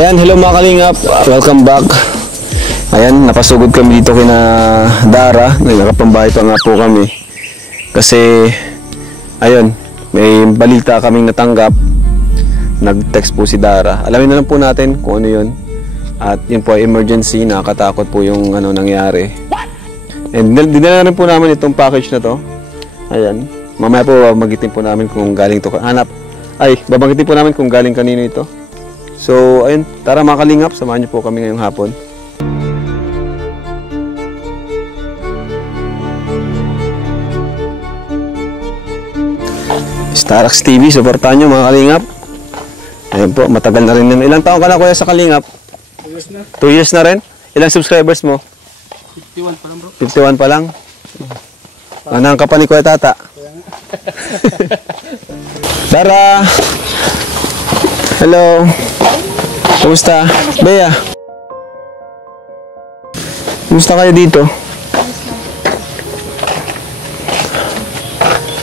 Ayan, hello mga kalingap, welcome back. Ayan, napasugod kami dito kina Dara. Nakapambahay pa nga po kami. Kasi, ayun, may balita kaming natanggap. Nag-text po si Dara. Alamin na lang po natin kung ano yun. At yun po ay emergency, nakakatakot po yung ano nangyari. And dinala rin po namin itong package na to. Ayan, mamaya po magitin po namin kung galing to. Babangitin po namin kung galing kanino ito. So, ayun, tara mga kalingap, samahan niyo po kami ngayong hapon. Starax TV, supportahan niyo mga kalingap. Ayun po, matagal na rin yun. Ilang taon ka na kuya sa kalingap? 2 years na. 2 years na rin? Ilang subscribers mo? 51 pa lang bro. 51 pa lang? Anang ka pa ni Kuya Tata? Dara! Hello! Kumusta? Bea? Kumusta kayo dito?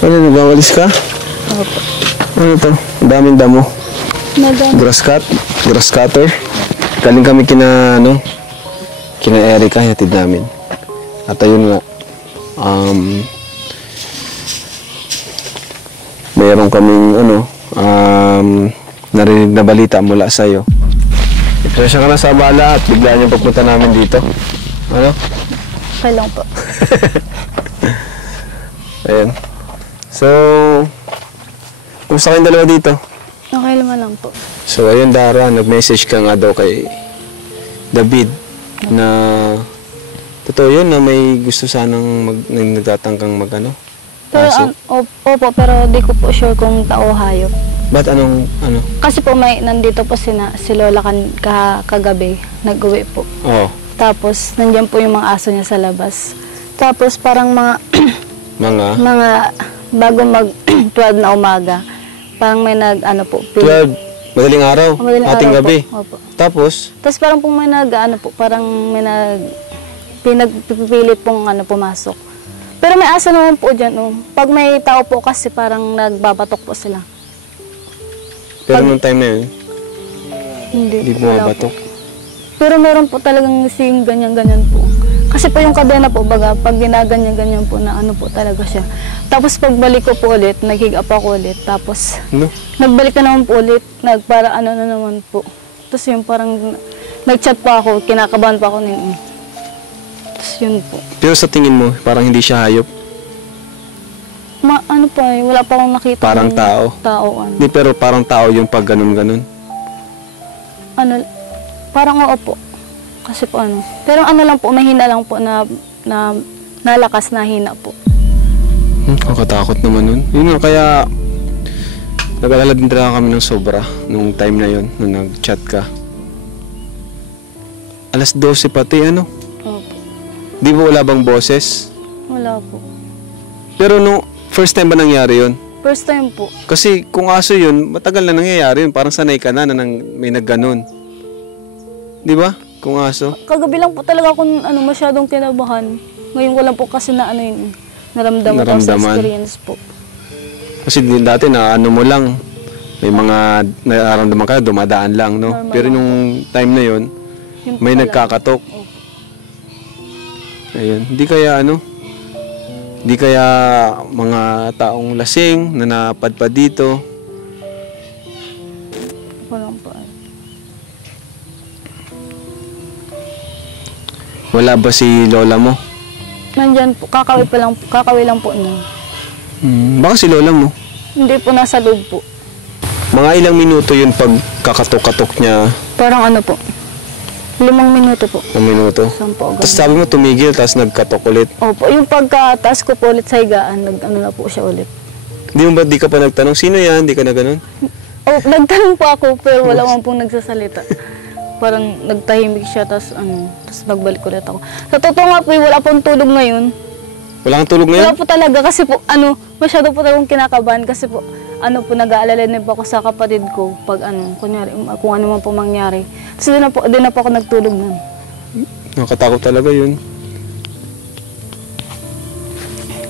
Ano, nagawalis ka? Opo. Ano to? Daming damo. Madam. Grass cutter. Galing kami kina Erika, hinatid namin. At ayun nga, mayroon kaming narinig na balita mula sa'yo. Presya ka na sa bala at biglaan yung pagpunta namin dito. Ano? Okay lang po. Ayan. So, kumusta kayong dalawa dito? Okay naman lang po. So, ayun Dara, nag-message ka nga daw kay David na totoo yun na may gusto sanang nagtatangkang mag-ano? Pero, opo, pero di ko po sure kung tao o hayop. Ba't anong ano? Kasi po nandito po si Lola kagabi, nag-uwi po. Oo. Tapos, nandiyan po yung mga aso niya sa labas. Tapos, parang mga bago mag 12 na umaga, parang may 12, madaling araw, ating gabi. Opo. Tapos Parang po may parang may pinagpipilit pong pumasok. Pero may aso naman po dyan. Pag may tao po kasi parang nagbabatok po sila. Pero nung time na yun, Hindi bumabatok. Pero meron po talagang sing ganyan-ganyan po. Kasi po yung kadena po, baga, pag ginaganyan-ganyan po na po talaga siya. Tapos pagbalik ko po ulit, naghiga pa ako ulit. Tapos nagbalik na naman po ulit, na naman po. Tapos yung parang nag-chat pa ako, kinakabahan pa ako nun. Tapos yun po. Pero sa tingin mo, parang hindi siya hayop? Wala pa akong nakita. Parang tao? Hindi, pero parang tao yung pag ganun-ganun? Parang oo po. Kasi po Pero lang po, mahina lang po na nalakas na hina po. Kakatakot naman nun. Yun nga, kaya nag-alala din talaga kami ng sobra nung time na yun, nung nag-chat ka. 12:00 pati, Opo. Di ba wala bang boses? Wala po. Pero nung first time ba nangyari yun? First time po. Kasi kung aso yun, matagal na nangyayari yun. Parang sanay ka na may nagganon. Di ba? Kung aso. Kagabi lang po talaga ako masyadong kinabahan. Ngayon ko lang po kasi naramdaman ko sa experience po. Kasi dati mo lang, may mga nararamdaman ka, dumadaan lang, no? Normal. Pero nung time na yun, may nagkakatok. Ayun. Hindi kaya mga taong lasing na napadpad dito. Walang po. Wala ba si lola mo? Nandyan po, kakawi lang po nun. Baka si lola mo? Hindi po, nasa loob po. Mga ilang minuto yun pag kakatok-katok niya? Parang po, 5 minuto po. 5 minuto? 10 agad. Tapos sabi mo tumigil, tapos nagkatok ulit? Opo, yung pagkataas ko po ulit sa higaan, na po siya ulit. Di ka pa nagtanong, sino yan? Di ka na ganun? Nagtanong po ako, pero wala man pong nagsasalita. Parang nagtahimik siya, tapos nagbalik ulit ako. Sa totoo nga po, wala pong tulog ngayon. Wala kang tulog ngayon? Wala po talaga, kasi po, masyado po talagang kinakabahan, kasi po, nag-aalala din po ako sa kapatid ko, pag kunyari, kung ano man po mangyari. Tapos di na po ako nagtulog nun. Nakatakot talaga yun.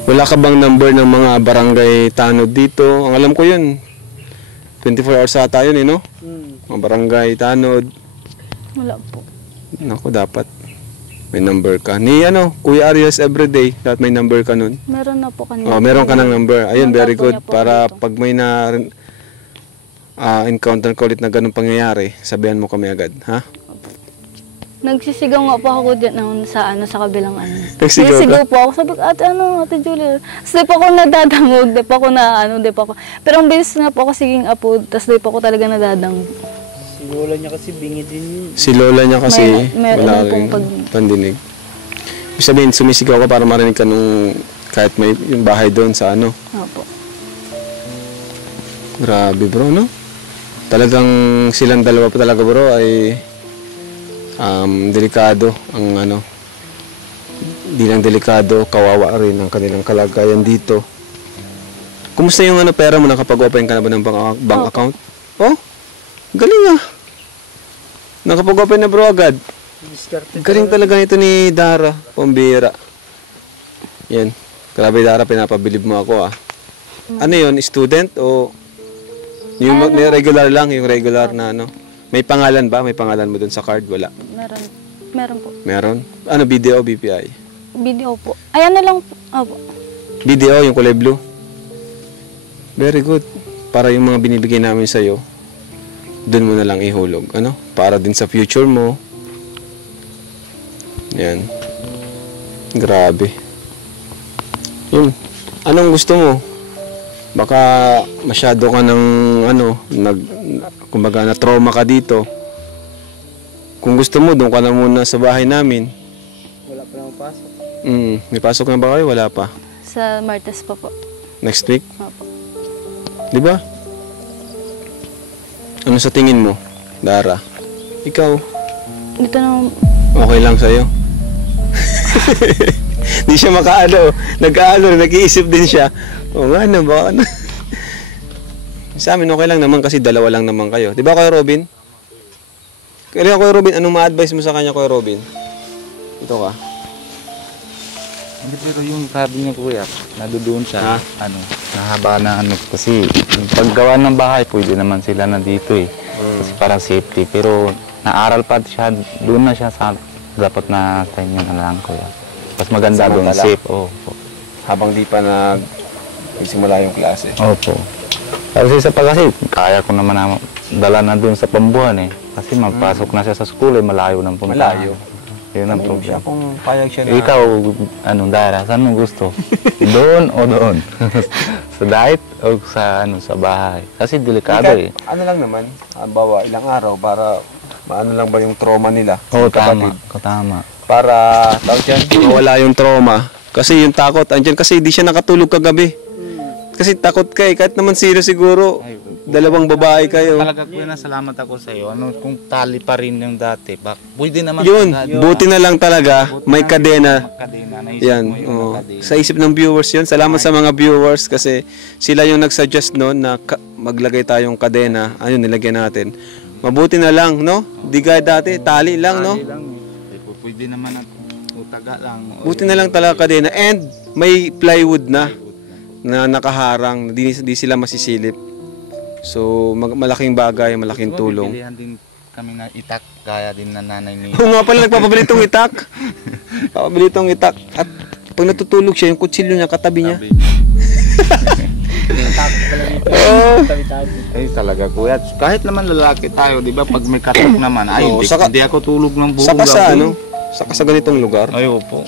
Wala ka bang number ng mga barangay tanod dito? Ang alam ko yun, 24 hours ata yun no? Mga barangay tanod. Wala po. Naku, dapat may number ka. Ni Kuya Arias everyday, dapat may number ka nun. Meron na po kanina. Oh, meron ka ng number. Ayun, Number very po good. niya po Para dito. pag may encounter ko ulit na ganun pangyayari, sabihan mo kami agad, ha? Nagsisigaw nga po ako dyan sa kabilang Nagsigaw ka? Nagsisigaw po ako. Sabi ko, Ate Julia. Tapos di pa ako nadadangog, di pa ako di pa ako. Pero ang bilis nga po ako siging apo, tapos di pa ako talaga nadadangog. Si Lola niya kasi bingi din yun. Si Lola niya kasi Meron wala pong rin pandinig. Ibig sabihin, sumisigaw ka para marinig ka nung kahit may yung bahay doon sa Opo. Grabe bro, no? Talagang silang dalawa pa talaga bro ay delikado ang di lang delikado, kawawa rin ang kanilang kalagayan dito. Kumusta yung pera mo? Nakapag-open ka na ba ng bank account? Oh, galing ah. Nakapag-open na bro agad. Galing talaga nito ni Dara, pambira. Yan. Grabe Dara, pinapabilib mo ako ah. Ano yun? Student o yung regular lang, yung regular na May pangalan ba? May pangalan mo dun sa card? Wala. Meron po. Meron? Ano, BDO o BPI? Video po. Ayan na lang po. Opo. BDO, yung kulay blue. Very good. Para yung mga binibigay namin sa'yo, dun mo na lang ihulog. Para din sa future mo. Yan. Grabe. Yun. Anong gusto mo? Baka masyado ka ng kumbaga na trauma ka dito. Kung gusto mo, doon ka na muna sa bahay namin. Wala pa naman pasok. May pasok na ba kayo? Wala pa. Sa Martes pa po. Next week? Opo. Di ba? Ano sa tingin mo, Dara? Ikaw, Dito na, okay lang sa'yo? Di siya nag-iisip din siya. O nga na, baka na. Sa amin, okay lang naman kasi dalawa lang naman kayo. Di ba, Kuya Robin? Kaya Kuya Robin, anong ma-advise mo sa kanya, Kuya Robin? Ito ka. Hindi, pero yung sabi niya kuya, nadoon siya, nahaba na kasi yung paggawa ng bahay, pwede naman sila na dito kasi para safety, pero naaral pa siya, doon na siya sa dapat na sa inyo na lang kuya. Mas maganda doon, safe, Habang di pa nagsimula yung klase. Opo. Kasi isa pa kasi, kaya ko naman na dala na doon sa pambuhan kasi magpasok na siya sa school malayo ng puntahan. Malayo. Yun ang problema. Kung payag siya na... Ikaw, Dara, saan mo gusto? Doon o doon? Sa diet o sa bahay? Kasi delikado Ano lang naman, bawa ilang araw para maano lang ba yung trauma nila. Oo, tama. Para, tawag dyan, mawala yung trauma. Kasi yung takot, andyan kasi di siya nakatulog kagabi. Kasi takot ka kahit naman sino siguro. Dalawang babae kayo. Talaga kuya, salamat ako sa iyo. Kung tali pa rin yung dati, pwede naman. Yun, buti na lang talaga, may kadena. Yan, kadena. sa isip ng viewers yun. Salamat sa mga viewers kasi sila yung nagsuggest noon na maglagay tayong kadena. Ayun, nilagyan natin. Mabuti na lang, no? Di gaya dati, tali lang, no? Tali lang pwede naman utaga lang. Buti na lang talaga kadena. And may plywood na nakaharang, di sila masisilip. So, malaking bagay, malaking tulong. Bibilihan din kami na itak, gaya din na nanay ni... Oo nga pala, nagpapabili itong itak. Papabili itong itak. At pag natutulog siya, yung kutsilyo niya, katabi niya. Ay talaga kuya, kahit naman lalaki tayo, di ba, pag may katok naman, hindi ako tulog ng buong gabi. Saka sa ganitong lugar. Ay, opo.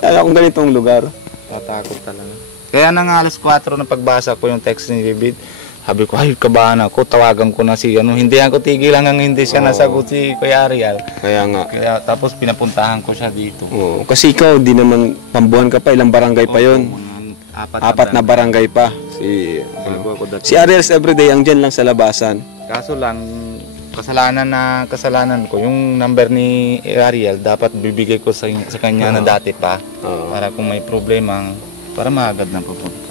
Lalo kung ganitong lugar. Tatakot talaga. Kaya na nga alas 4 na pagbasa ko yung text ni David, sabi ko, ay, kabahan ako, tawagan ko na si hindi ako tigil hanggang hindi siya nasagot si Kuya Ariel. Kaya nga. Tapos pinapuntahan ko siya dito. Oo, kasi ikaw, di naman pambuhan ka pa, ilang barangay pa yon. Apat na barangay pa. Si Ariel's Everyday, ang dyan lang sa labasan. Kaso lang, kasalanan ko, yung number ni Ariel, dapat bibigay ko sa kanya na dati pa. Para kung may problema, para maagad na pupunta.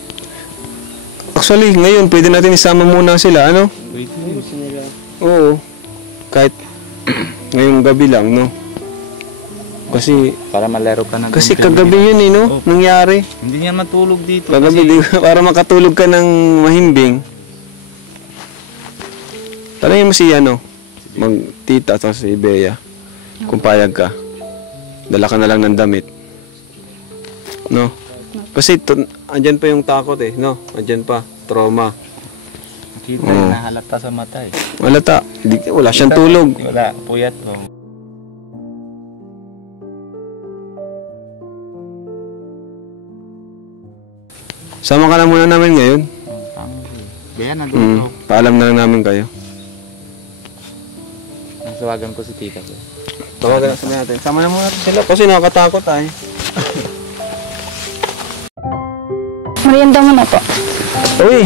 Actually, ngayon, pwede natin isama muna sila, ano? Pwede. Oo. Kahit ngayong gabi lang, no? Kasi... Para malaro ka na. Kasi kagabi yun, no? Nangyari. Hindi niya matulog dito. Kagabi, para makatulog ka ng mahimbing. Tanongin mo si, Si magtita at si Bea. Kung payag ka, dala ka na lang ng damit. No? Kasi andyan pa yung takot eh, no? Andyan pa, trauma. Kita nahalata sa mata eh. Walata, wala siyang tulog. Wala, puyat ko. Sama ka na muna namin ngayon. Bea, nandito. Paalam na lang namin kayo. Nasawagan ko si tita ko. Tawagan na natin. Sama na muna sila kasi nakakatakot ay. Merienda muna po. Uy!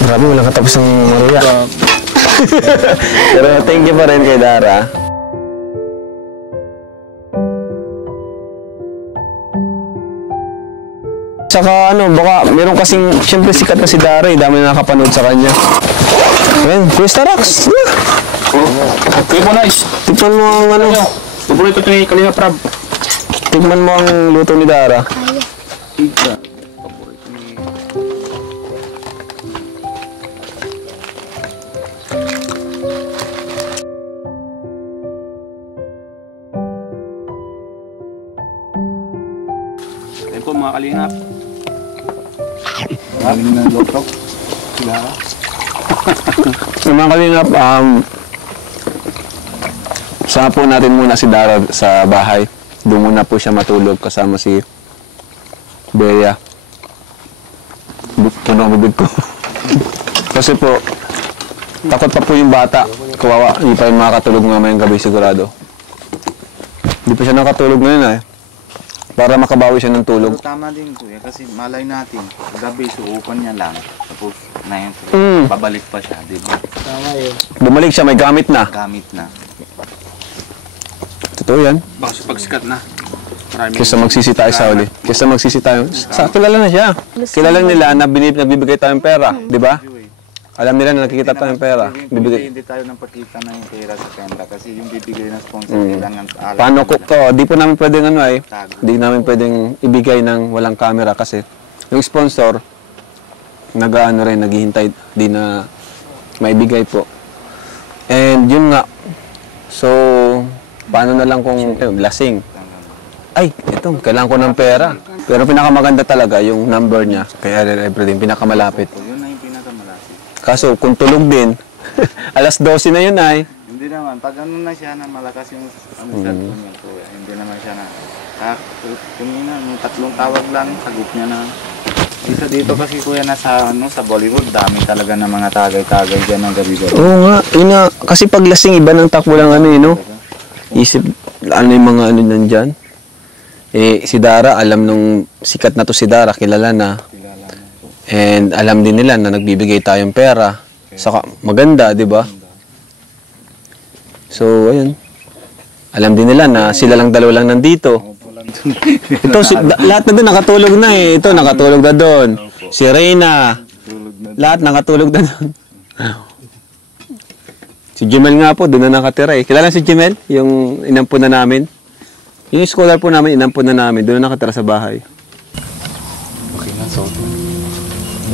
Grabe, walang katapos ng maruya. Pero thank you pa rin kay Dara. Saka ano, baka meron kasing, siyempre sikat na si Dara eh, dami na nakapanood sa kanya. Ayan, Kuya Starax. Kuya mo nice. Tikman mo ang ano, Paborito ito ni Kalinga Prab. tikman mo ang luto ni Dara. Pizza. Ayan po mga Kalingap. Galing ng lotok. Sigara. Sa mga Kalingap, sama po natin muna si Dara sa bahay. Doon muna po siya matulog kasama si Bea. Puno ang bibig ko. Kasi po, takot pa po yung bata. Kawawa, hindi pa yung makakatulog mamayang gabi sigurado. Hindi pa siya nakatulog ngayon eh. Para makabawi siya ng tulog. Pero tama din kuya, kasi malay natin, gabi suupan niya lang. Tapos na yun, babalik pa siya, di ba? Tama yun. Bumalik siya, may gamit na. Gamit na. Totoo yan. Baka sa pagsikat na. Marami Kesa magsisi tayo sa uli. Kesa magsisi tayo. Kilala na siya. Kilala nila na nagbibigay tayong pera. Di ba? Alam nila na nakikita tayong pera. Bibigay. Hindi tayo nang pakita ng pera sa camera kasi yung bibigay ng sponsor kailangan alam. Paano ko? Di po namin pwedeng ano ay. Di namin pwedeng ibigay ng walang camera kasi yung sponsor nag-ano rin, naghihintay din na maibigay po. And yun nga. So, paano na lang kung lasing? Ay, ito, kailangan ko ng pera. Pero pinakamaganda talaga yung number niya. Kaya everything, pinakamalapit. Yun na yung pinakamalapit. Kaso, kung tulog din, alas 12 na yun ay. Hindi naman, pag ano na siya na malakas yung cellphone niya kuya, hindi naman siya na yung tatlong tawag lang, sagot niya na. Dito kasi kuya nasa sa Bollywood, dami talaga ng mga tagay-tagay dyan ng gabi-gabi. Oo nga, yun nga. Kasi pag lasing, iba ng takbo lang ano no? Isip, ano yung mga ano nandyan. Eh, si Dara, alam nung sikat na to si Dara, kilala na. And alam din nila na nagbibigay tayong pera. Saka maganda, di ba? So, ayun. Alam din nila na sila lang dalawa lang nandito. Ito, lahat na doon nakatulog na eh. Ito, nakatulog na doon. Si Reyna. Lahat nakatulog na doon. Si Jemel nga po, doon na nakatira eh. Kilala si Jemel? Yung inampun na namin? Yung scholar po namin, inampun na namin. Doon na nakatira sa bahay. Okay na, so.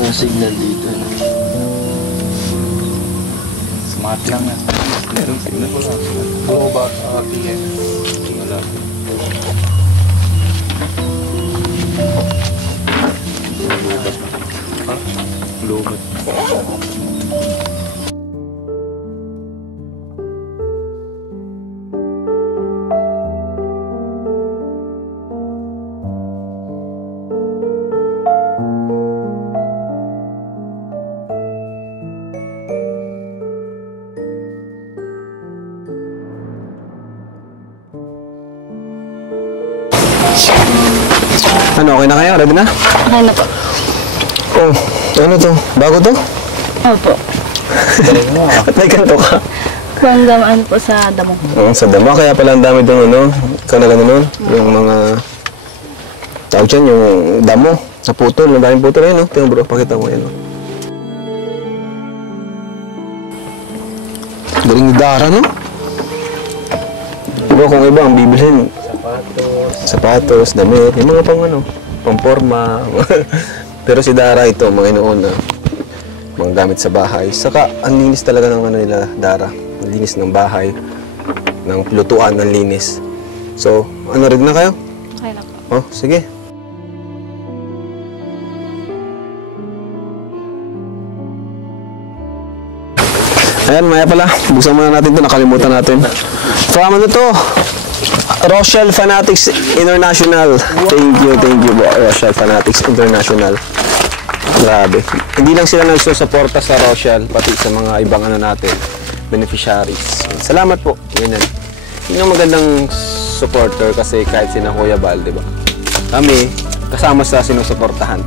Mga signal dito. Smart lang yan. Meron signal ko lang. Oo ba? Tingin. Wala. Lubat. Ano, okay na kayo? Ready na? Okay na po. Oh, ano to? Bago to? Opo. At may ganito ka? Kung gamaan po sa damo. Sa dama, kaya pala ang dami doon, ano? Ikaw na gano'n, yung mga... Tawag dyan, yung damo. Naputol, ang daming putol yun, no? Tingnan bro, pakita mo yan, no? Galing ni Dara, no? Bro, kung iba, ang bibilhin. Sapatos, damit, yung mga pang ano, pang forma. Pero si Dara ito, mga inuuna. Mga gamit sa bahay. Saka, ang linis talaga ng ano nila, Dara. linis ng bahay, ng lutuan, ng linis. So, ano, rig na kayo? Okay na po. Oh, sige. Ayan, maya pala. Buksan muna natin ito. Nakalimutan natin. From ano to? Rochelle Fanatics International. Thank you po. Rochelle Fanatics International. Grabe. Hindi lang sila nagsusuporta sa Rochelle, pati sa mga ibang ano natin, beneficiaries. Salamat po. Ganyan. Yun ang magandang supporter kasi kahit sina Kuya Bal, di ba? Kami, kasama sa sinusuportahan.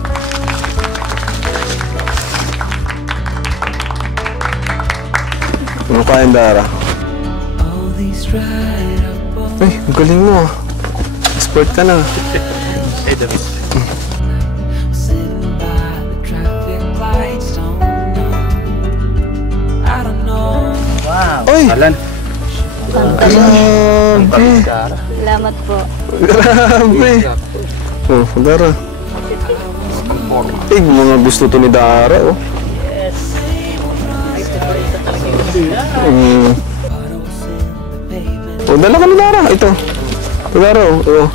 Ano kayang Dara? Ay, ang galing mo ah. Expert ka na. Ay! Alan. Grabe! Salamat po. Grabe! Oh, Dara. Ay, mga gusto to ni Dara, oh. Oh, dala ka ni Dara. Ito. Ito, Dara, oh.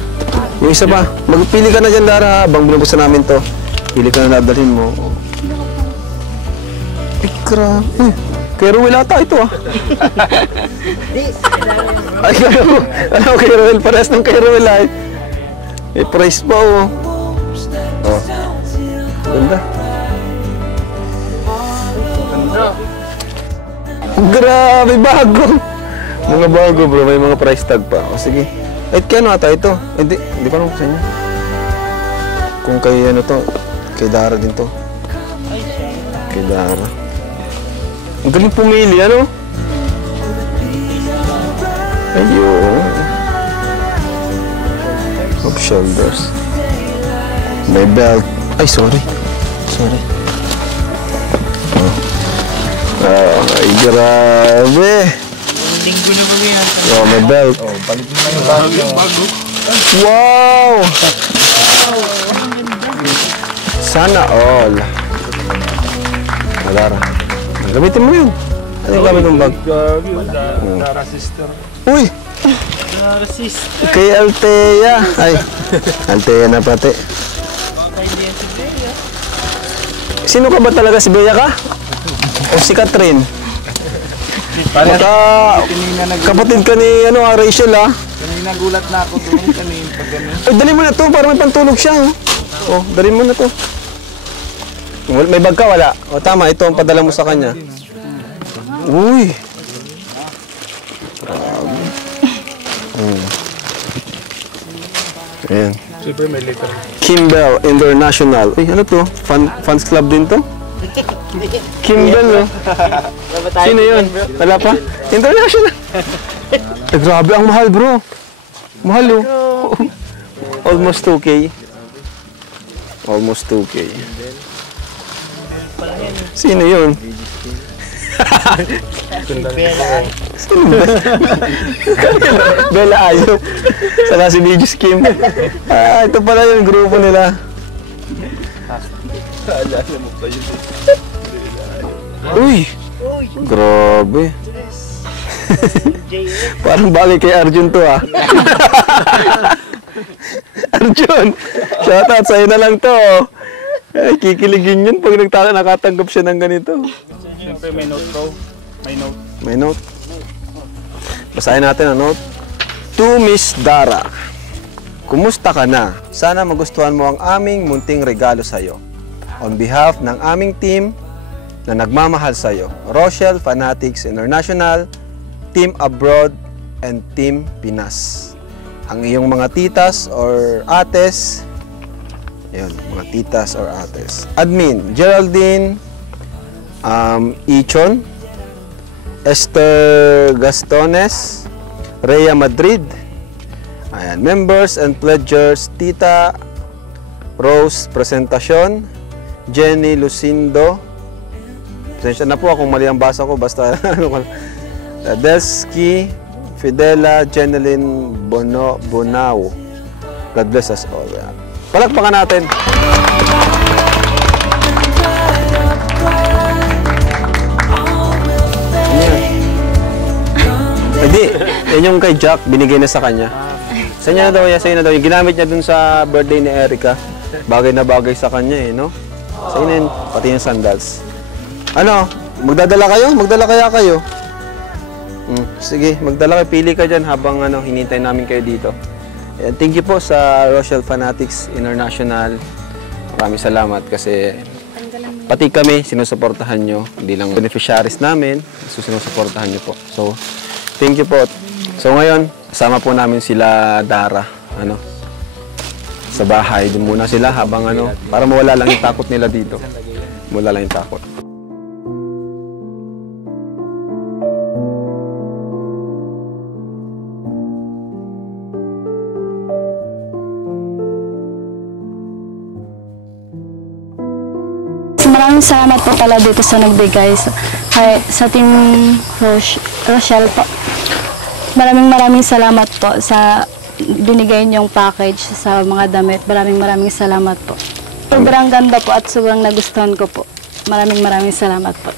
Yung isa pa. Magpili ka na dyan, Dara. Habang binubuksan namin to. Pili ka na dadalhin mo. Ay, grabe. Kay Ruel ata ito, ah. Ay, kay Ruel. Ano, kay Ruel. Parehas ng kay Ruel, ay. May price pa, oh. Oh. Ganda. Grabe, bago. Mga bago, bro. May mga price tag pa. O, sige. Ay, kaya ano ata ito? Hindi ko alam sa inyo. Kung kay ano to, kay Dara din to. Kay Dara. Ang galing pumili, ano? Ayun. Off shoulders. May belt. Ay, sorry. Ay, grabe. Linggo na ba yan? Oh, may belt. Oh, balik mo na yung bago. Wow! Sana all. Dara. Gamitin mo yun. Ano yung gamit ng bag? Dara sister. Uy! Dara sister. Kay Althea. Ay, Althea na pati. Sino ka ba talaga? Si Bea ka? O si Catherine? Kapatid ka ni Rachel, ha? Kanina gulat na ako doon kanina pag gano'n. Ay, dali mo na to para may pantulog siya. Oh, dali mo na to. May bag ka, wala? O tama, ito ang padala mo sa kanya. Uy! Grabe. Ayan. Siyempre may letter. Kimbell International. Uy, ano to? Fans club din to? Kimbell, no? Sino yun? Wala pa? International. Eh, grabe, ang mahal, bro. Mahal, oh. Almost 2K. Almost 2K. Sino yun? Sino ba? Bella Ayo. Saka si Bijus Kim. Ah, ito pala yung grupo nila. Uy! Grabe. Parang bagay kay Arjun to, ah. Arjun! Shoutout, sa'yo na lang to. Ay, kikiligin yun pag nakatanggap siya ng ganito. Siyempre may note bro. May note. May note. Basahin natin ang note. To Miss Dara. Kumusta ka na? Sana magustuhan mo ang aming munting regalo sa'yo. On behalf ng aming team na nagmamahal sa'yo, Rochelle Fanatics International, Team Abroad, and Team Pinas. Ang iyong mga titas or ates, yun, mga titas or ates. Admin, Geraldine Ichon, Esther Gastones, Rhea Madrid. Ayan, members and pledgers, Tita Rose Presentacion, Jenny Lucindo. Pasensya na po kung mali ang basa ko, basta Delski, Fidela, Jeneline Bonao. God bless us all. Palakpakan natin. Yan yung kay Jack, binigay na sa kanya. Sa niya na daw, sa'yo na daw. Yung ginamit niya dun sa birthday ni Erica. Bagay na bagay sa kanya eh, no? Sa'yo na yun, pati yung sandals. Ano? Magdadala kayo? Magdala kaya kayo? Sige, magdala kayo. Pili ka dyan habang hinintay namin kayo dito. And thank you po sa Rochelle Fanatics International. Maraming salamat kasi pati kami, sinusuportahan nyo. Hindi lang beneficiaries namin, sinusuportahan nyo po. So, thank you po. So ngayon, kasama po namin sila Dara, sa bahay. Doon muna sila habang para mawala lang yung takot nila dito. Mawala lang yung takot. Maraming salamat po pala dito sa nagbigay sa Team Rochelle po. Maraming salamat po sa binigay niyong package sa mga damit. Maraming salamat po. Sobrang ganda po at sobrang nagustuhan ko po. Maraming salamat po.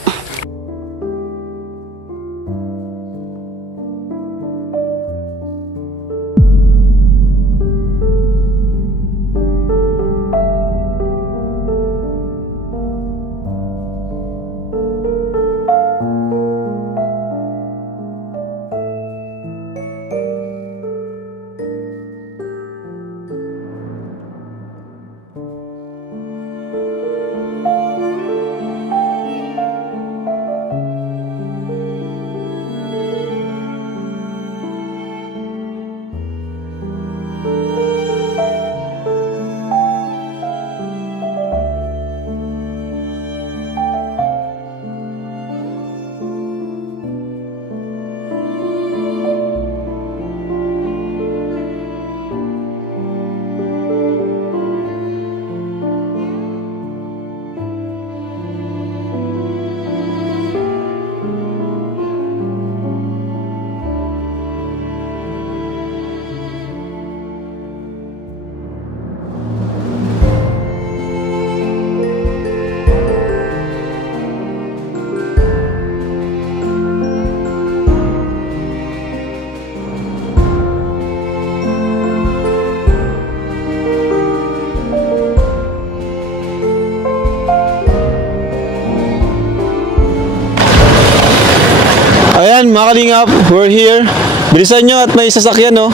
Ayan, mga kalingap, we're here. Bilisan nyo at may sasakyan, no?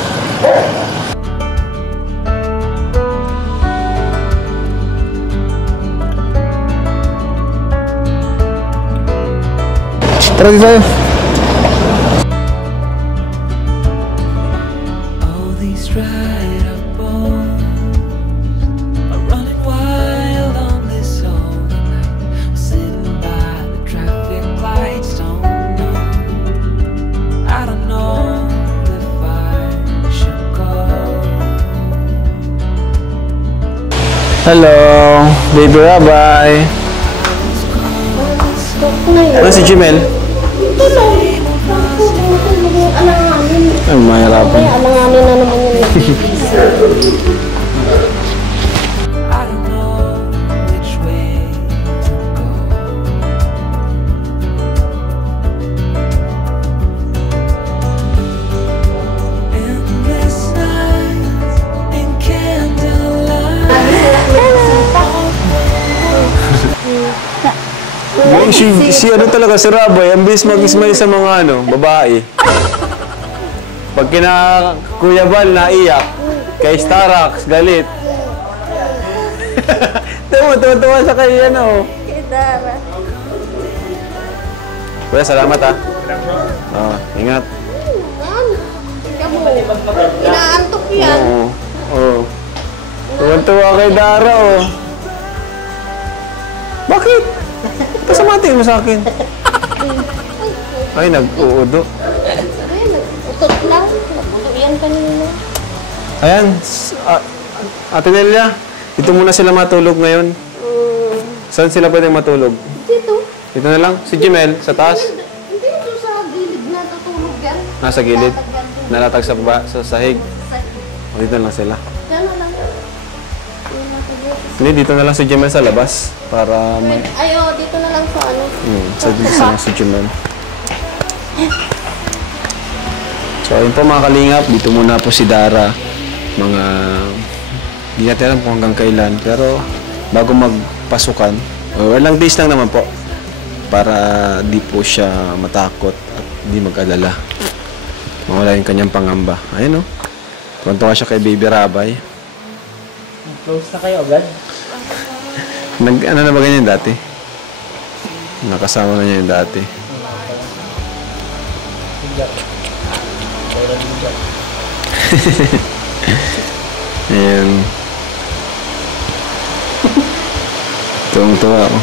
Tara dito tayo. All these dried up bones are running wild on this old night. We're sitting by the traffic lights, don't know. I don't know if I should go. Hello, baby Rabbi. Ano si Jimel? Ay, mahirapan. Alanganin na naman yun. I don't know which way to go. Endless nights in candlelight. Si ano talaga, si Rabay, ang bilis mag-ismay sa mga babae. Pag kina Kuya Bal, naiyak. Kay Starax, galit. Tuwa sa kay Dara. Kuya, salamat ha. Ingat. Inaantok yan. Oo. Tuwa kay Dara, Bakit? Pasamatin mo sa akin. Ay, nag-uudo. Ay, utot lang. Nabulo yan kanina. Ayan, Ate Nelia, dito muna sila matulog ngayon. Saan sila pwedeng matulog? Dito. Dito na lang? Si Jimel, sa taas? Hindi ito sa gilid na tutulog yan. Nasa gilid? Nalatag sa baba, sa sahig? O, dito na lang sila. Yan na lang. Hindi, dito na lang si Jimel sa labas. Para may... Ayo, dito na lang sa ano. Sa dito na lang si Jimel. So, So, ayun po mga kalingap. Dito muna po si Dara. Mga... Hindi natin alam kung hanggang kailan. Pero, bago magpasukan, walang days lang naman po. Para di po siya matakot at di mag-alala. Mawala yung kanyang pangamba. Ayun o. Tuwan-tuwa siya kay Baby Rabay. Close na kayo agad? Ano na ba ganyan dati? Nakasama na niya yung dati. Ayan. Tuwang-tuwa ako.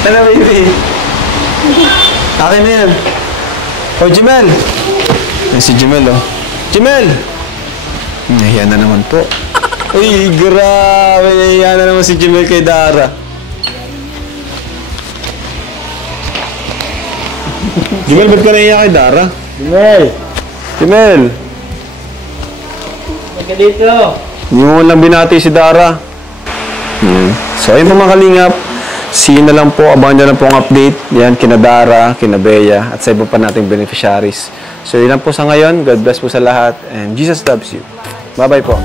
Ano baby? Akin na yan. Oh, Jimel! Yan si Jimel, oh. Jimel! Nahiya na naman po. Uy, grabe. Nahiya na naman si Jimel kay Dara. Jimel, ba't ka nahiya kay Dara? Jimel! Jimel! Magka dito! Hindi mo lang binati si Dara. So, ayun po mga kalingap. See you na lang po. Abangan nyo lang po ang update. Yan, kina Dara, kina Bea, at sa iba pa nating beneficiaries. So, yun lang po sa ngayon. God bless po sa lahat. And Jesus loves you. Bye-bye po.